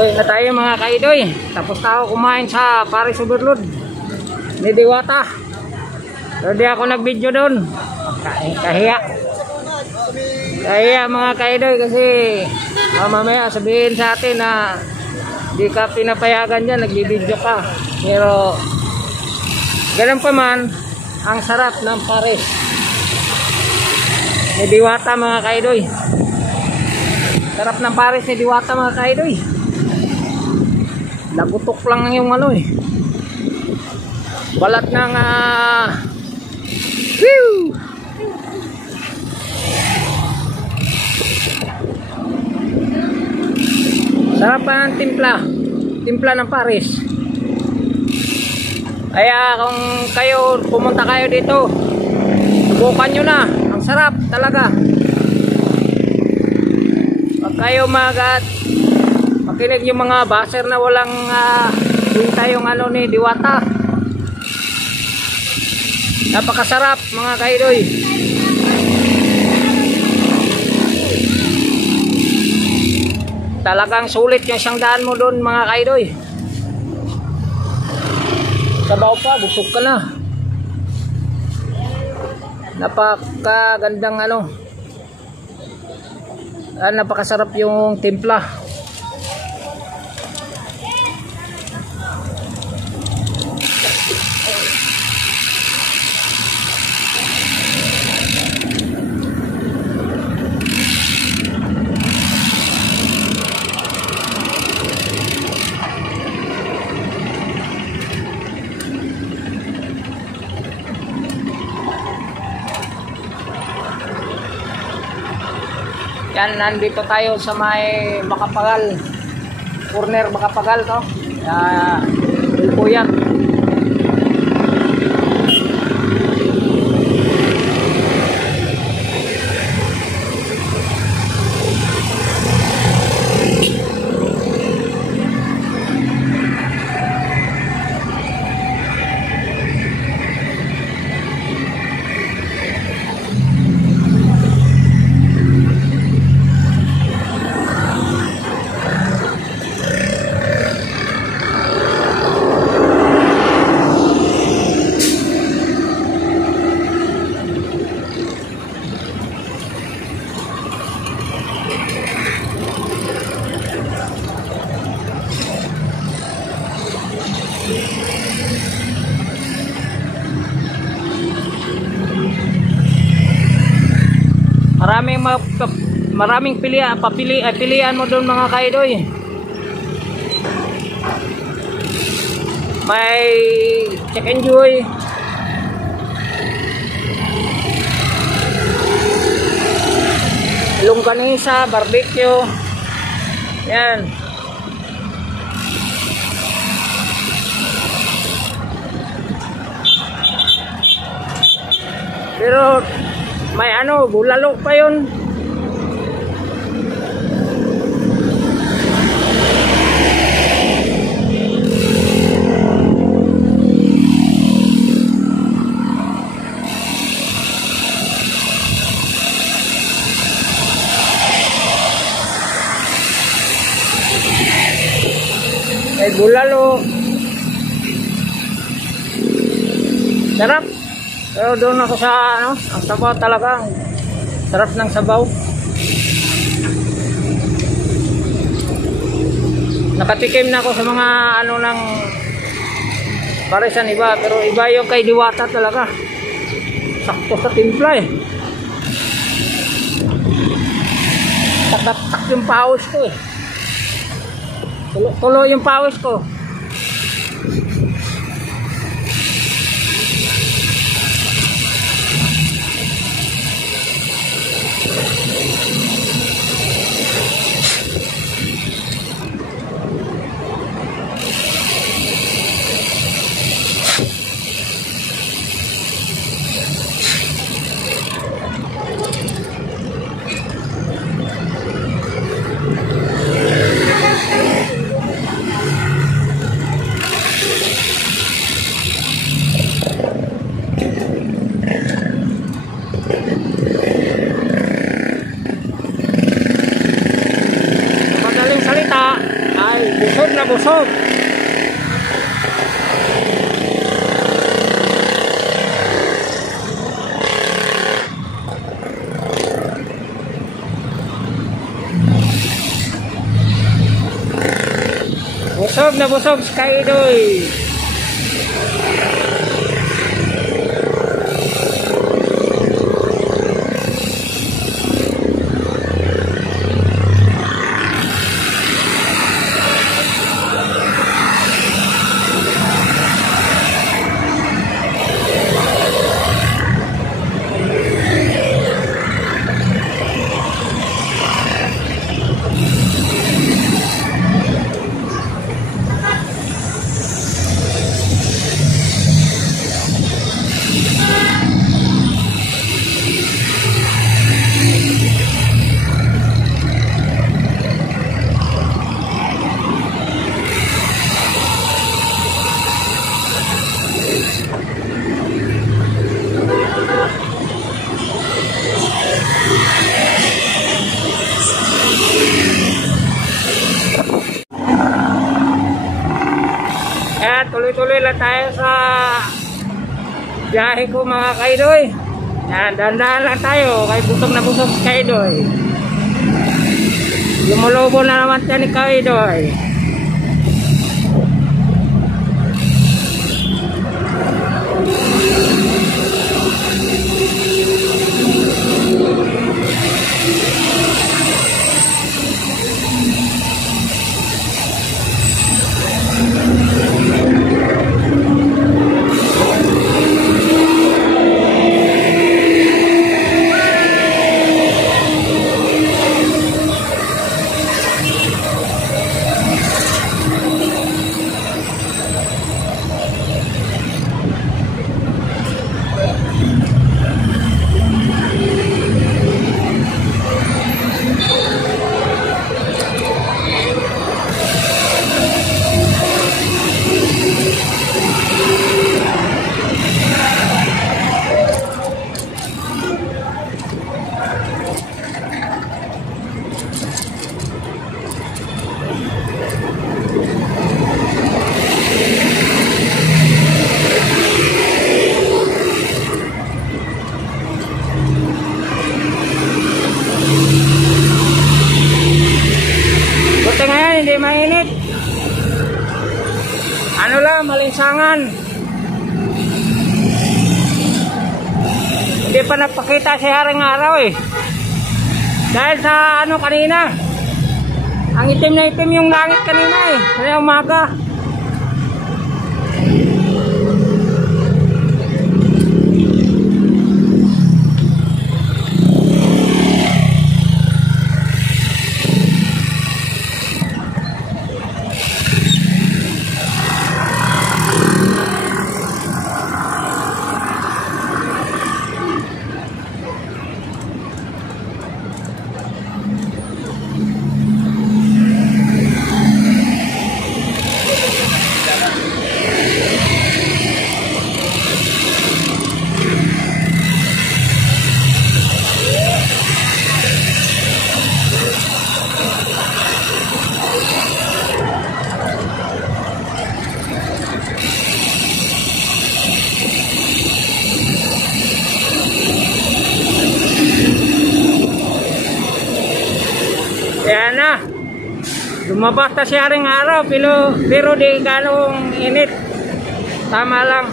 Uy na tayo mga kaidoy. Tapos na ako kumain sa Paris Overload ni Diwata. Pero di ako nag-video doon. Kahiya mga kaidoy kasi mamaya sabihin sa atin na di ka pinapayagan dyan, nag-video ka. Pero ganun pa man, ang sarap ng Paris ni Diwata mga kaidoy. Sarap ng Paris ni Diwata mga kaidoy. Nagutok lang yung ano eh, balat ng sarap pa ng timpla ng Paris. Kaya kung kayo pumunta kayo dito, subukan nyo na, ang sarap talaga. Pag kayo makinig yung mga baser na walang hinta yung ano ni Diwata, napakasarap mga kaidoy. Talagang sulit yung 100 mo doon mga kaidoy. Sabaw pa, busog ka na. Napakagandang ano, napakasarap yung timpla. Yan, nandito tayo sa may Makapagal, corner Makapagal to. Ulpo yan. Maraming pilihan mo doon mga kaidoy. May chicken joy, longganisa, barbecue. Yan. Pero may ano, bulalo pa yun. May bulalo. Sarap. Pero doon ako sa ano, ang sabaw talaga. Sarap ng sabaw. Nakatikim na ako sa mga ano ng parisan iba, pero iba yung kay Diwata talaga. Sakto sa timpla eh. Tak yung pawis ko eh. Tulo yung pawis ko. busog. Busog na busog si Kaidoy. Tuloy-tuloy lang tayo sa biyahe ko mga Kaidoy. Yan, dahan-dahan lang tayo kay busog na busog si Kaidoy. Lumulubo na naman siya ni Kaidoy. Hindi mainit. Ano lang, malinsangan. Hindi pa nagpakita si Haring Araw eh. Dahil sa ano kanina, ang itim na itim yung langit kanina eh. Kaya umaga. Kaya na, lumabas na si Haring Araw pero di ganong init. Tama lang.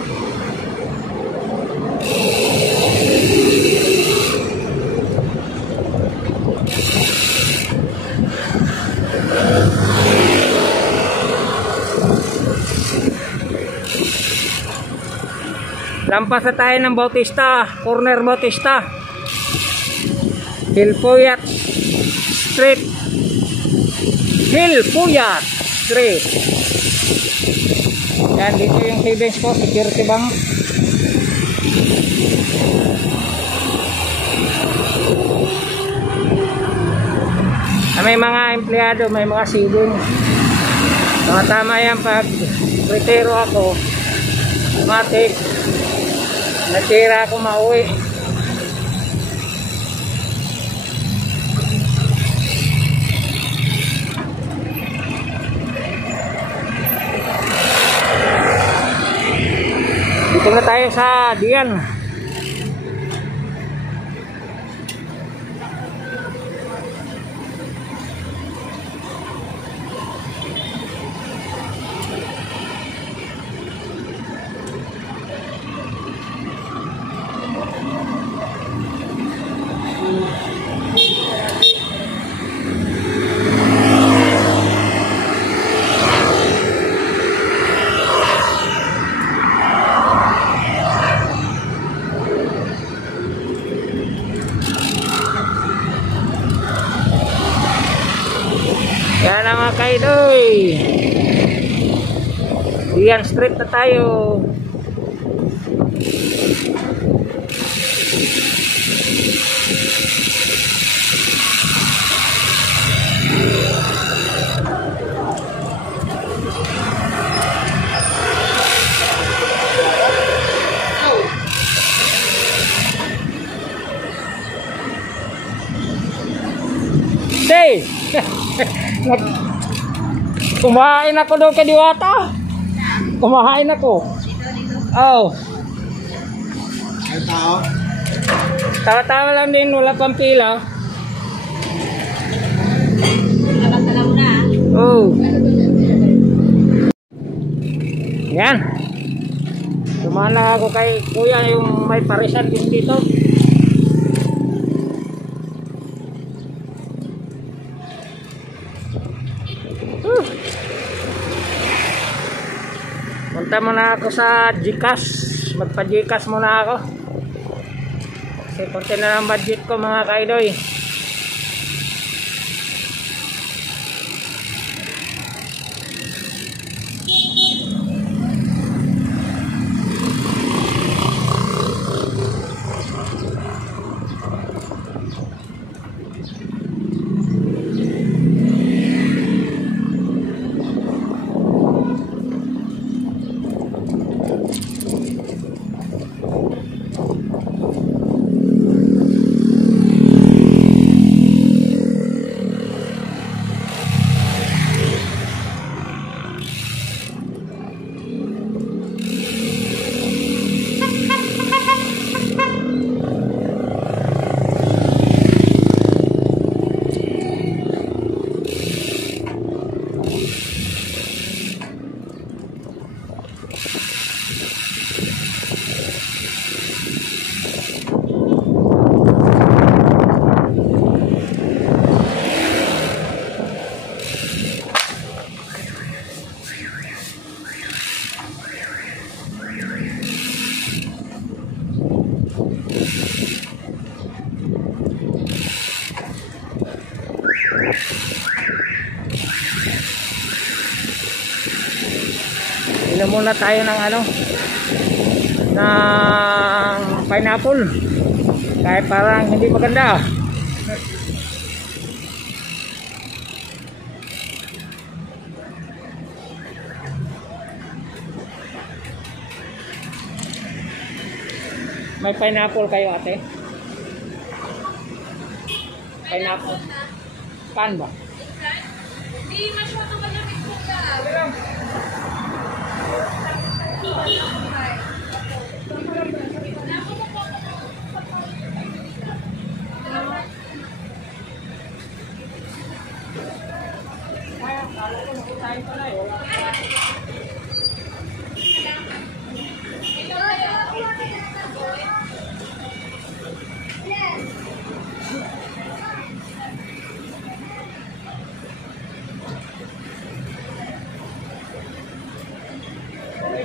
Lampas na tayo ng Bautista, corner Bautista, Hilpuyat Street. Hilpuyat Street. Yan, dito yung savings ko, Security Bank. May mga empleyado, may mga savings. Tama yan pag retiro ako, matik, natira ako mauwi. tayo sa diyan. Yan na mga kaidoy. Diyan street na tayo. Day! Kumain ako doon kay Diwata. Kumain ako. Oh. May tao? Tawa-tawa lang din, wala pang pila. Labas na. Oh. Yan. Dumaan lang ako kay kuya yung may parisan din dito. Punta muna ako sa Gcash. Magpa-Gcash muna ako. Kasi punta na lang budget ko mga kaidoy. Inom muna tayo ng ano, ng pineapple. Kahit parang hindi maganda. May pineapple kayo ate? Pineapple. Pan ba? Hindi masyado malamig po ka.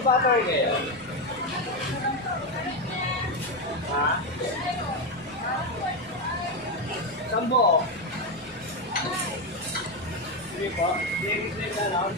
Butter kayo? Ha? Sambo? Hindi po? Hindi na lang?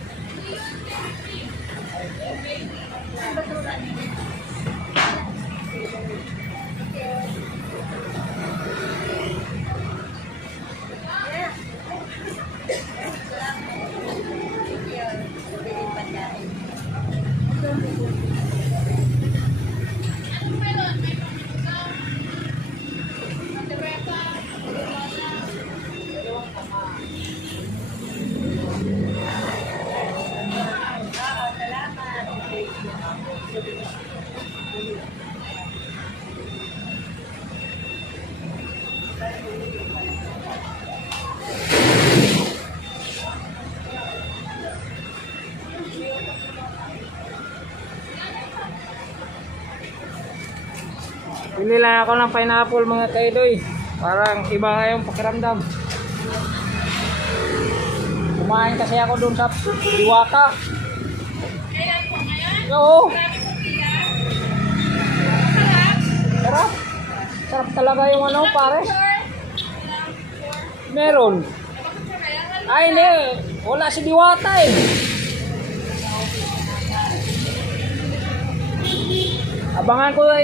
Bili lang ako ng pineapple mga kaidoy. Parang iba nga yung pakiramdam. Kumain kasi ako doon sa Diwata. Kailan po ngayon? Oo. Marami po pila. Sarap. Sarap talaga yung ano pare. Meron. Ay hindi. Wala si Diwata eh.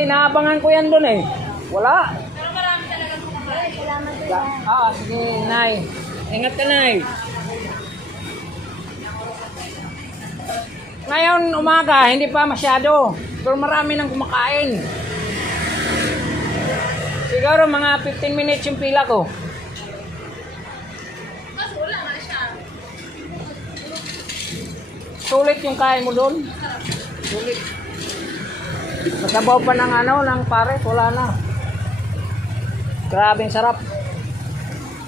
Inaabangan ko yan doon eh. Wala. Pero marami talaga kumakain. Salamat po. Sige, Nay. Ingat ka, Nay. Ngayon umaga, hindi pa masyado. Pero marami nang kumakain. Siguro mga 15 minutes yung pila ko. Mas wala nga siya. Sulit yung kain mo doon. Sulit. Masabaw pa ng ng pare, wala na. Grabe sarap.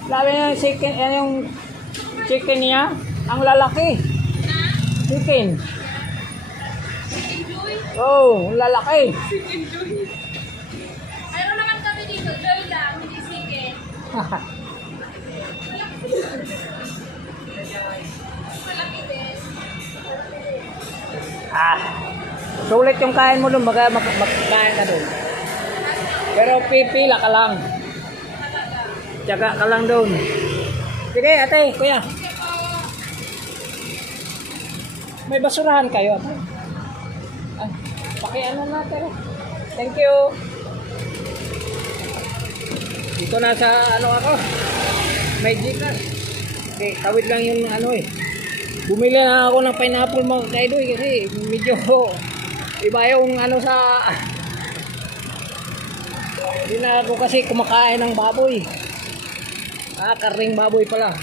Grabe yung chicken, yung chicken niya, ang lalaki. Chicken. Oh, ang lalaki. Mayroon naman kami dito. Joy lang, hindi sige. Malaki din. Sulit yung kain mo doon, magkain ka doon. Pero pipila ka lang. Tiyaga ka lang doon. Sige, ate, kuya. May basurahan kayo. Pakiano natin. Thank you. Dito na sa ako. May Gcash. Okay, tawid lang yung Bumili na ako ng pineapple mga kaidoy kasi medyo iba yung sa hindi na ako kasi kumakain ng baboy. Karning baboy pala.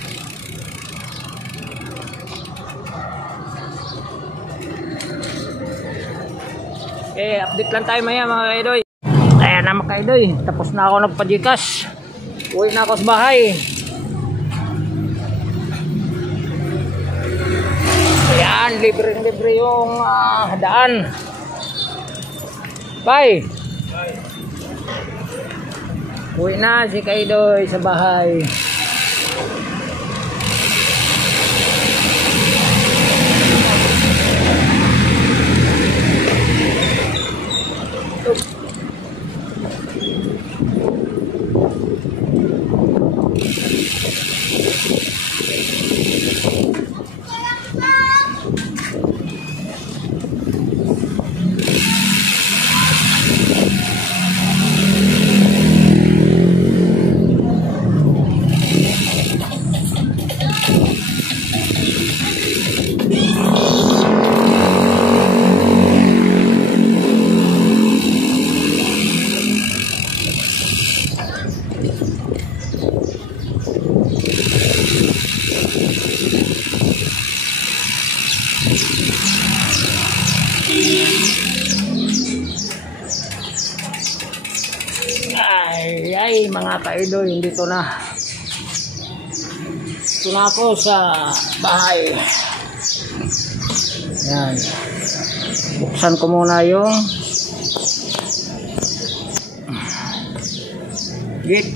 Update lang tayo maya mga kaidoy. Ayan na mga kaidoy. Tapos na ako nagpa-Gcash. Uwi na ako sa bahay. Ayan, libre yung daan. Bye. Uwi na si Kaidoy sa bahay. Ay mga kaidoy, dito na. Dito na ako sa bahay. Yan. Buksan ko muna yung gate.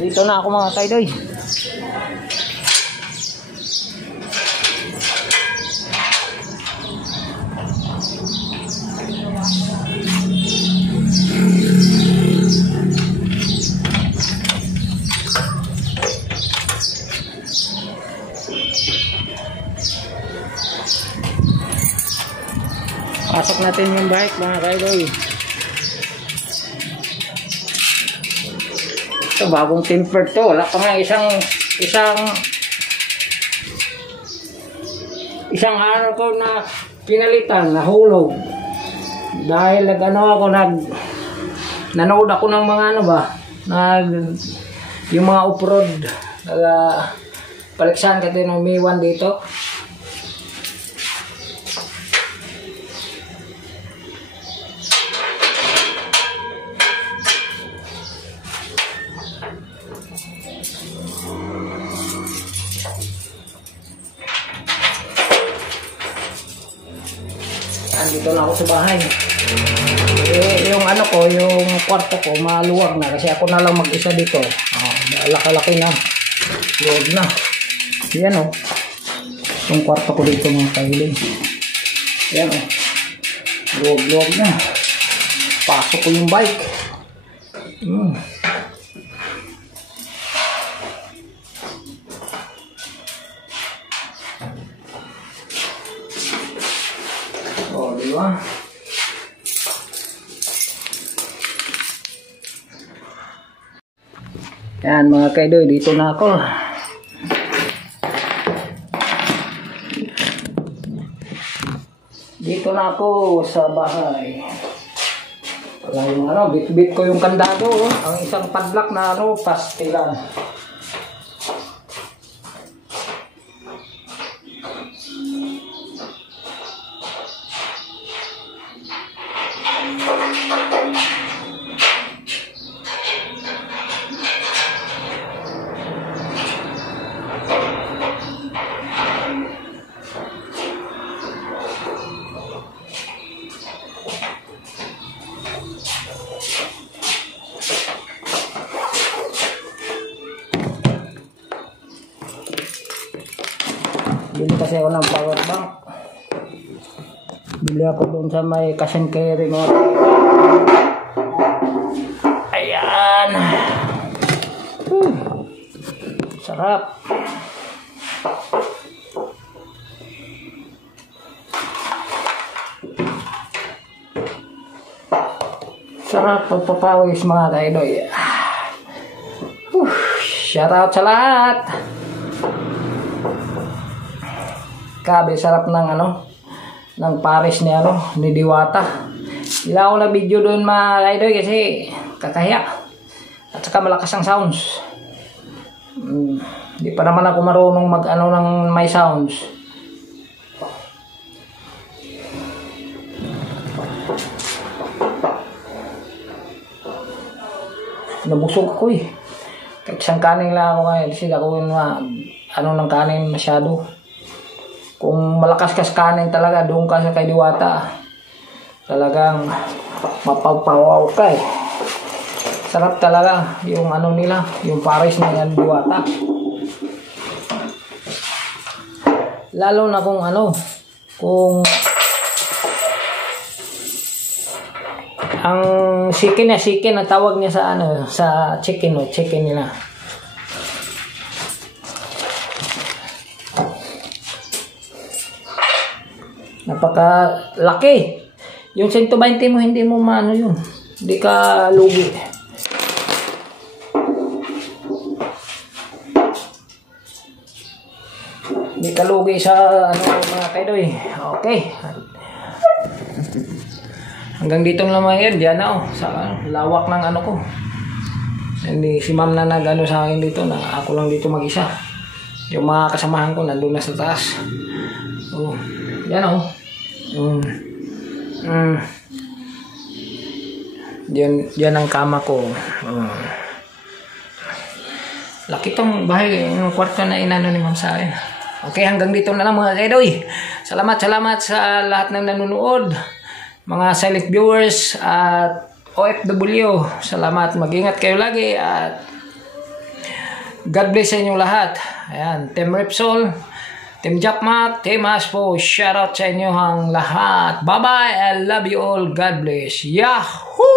Dito na ako mga kaidoy. Pasok natin yung bike mga kaidoy. Ito bagong temper to. Wala pa nga isang araw ko na pinalitan, nahulog. Dahil nanood ako ng mga yung mga off-road. Paliksan kasi ng Miwan dito. nandito na ako sa bahay. Yung ano ko, yung kwarto ko, maluwag na. Kasi ako na lang mag-isa dito. Laki-laki na. Luwag na. Yan o. Yung kwarto ko dito mga kahiling. Yan o. Luwag na. Pasok ko yung bike. O, diba? Yan mga kaidoy, dito na ako. Dito na ako sa bahay. Wala yung ano, bit-bit ko yung kandado. Ang isang padlock na ano, pastilan. Bili kasi ako ng power bank. Bili ako doon sa may cash and carry mo. Ayan. Sarap. Sarap pagpapawis mga kaidoy. Shout out sa lahat. Kabe, sarap ng ano, ng Paris ni ano, ni Diwata. Wala ako na video doon mga kaidoy kasi kakahiya. At saka malakas ang sounds. Hindi pa naman ako marunong mag ano ng may sounds. Nabusog ako eh. Kahit isang kanin lang ako ngayon kasi ako yung ano ng kanin masyado. Kung malakas kas kanin talaga, doon ka sa kay Diwata. Talagang mapapawaw ka eh. Sarap talaga yung ano nila, yung Paris na yan Diwata. Lalo na kung ano, kung ang chicken na tawag niya sa ano, sa chicken nila. Napaka-laki. Yung 120 mo, hindi mo maano yun. Hindi ka lugi. Hindi ka lugi sa ano mga kaidoy. Okay. Hanggang dito lang mga yan. Diyan na oh. Sa lawak ng ano ko. Hindi si ma'am na nag-ano sa akin dito. Na ako lang dito mag-isa. Yung mga kasamahan ko nandun na sa taas. Oh. Yan oh. Diyan ang kama ko. Laki tong bahay, yung kwarto na inano ni ma'am sa akin. Okay, hanggang dito na lang mga kaidoy. Salamat sa lahat ng nanonood. Mga silent viewers at OFW. Salamat, mag-ingat kayo lagi at God bless sa inyong lahat. Ayan, Team Repsol, Team Jackmat, Team Aspo, shout out sa inyo ang lahat. Bye-bye, I love you all. God bless. Yahoo!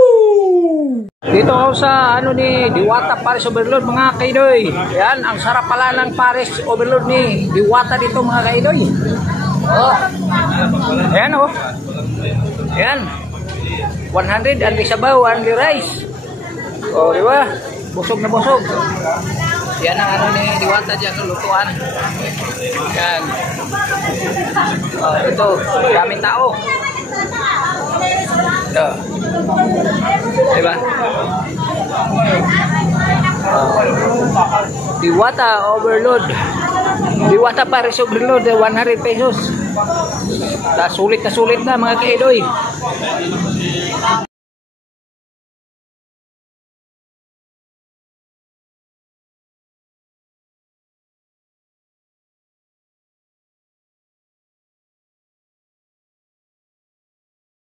Dito ako sa ano ni Diwata Paris Overload mga kaidoy. Yan, ang sarap pala ng Paris Overload ni Diwata dito mga kaidoy. Oh. Ayan oh. Ayan. 100 only sabaw, only rice. Oh, di ba? Busog na busog. Yan ang ano ni Diwata diyan, lutuan. Yan. Oh, ito, daming tao. Ito. Diba? Diwata Overload. Diwata Paris Overload, 100 pesos. Sulit na mga kaidoy.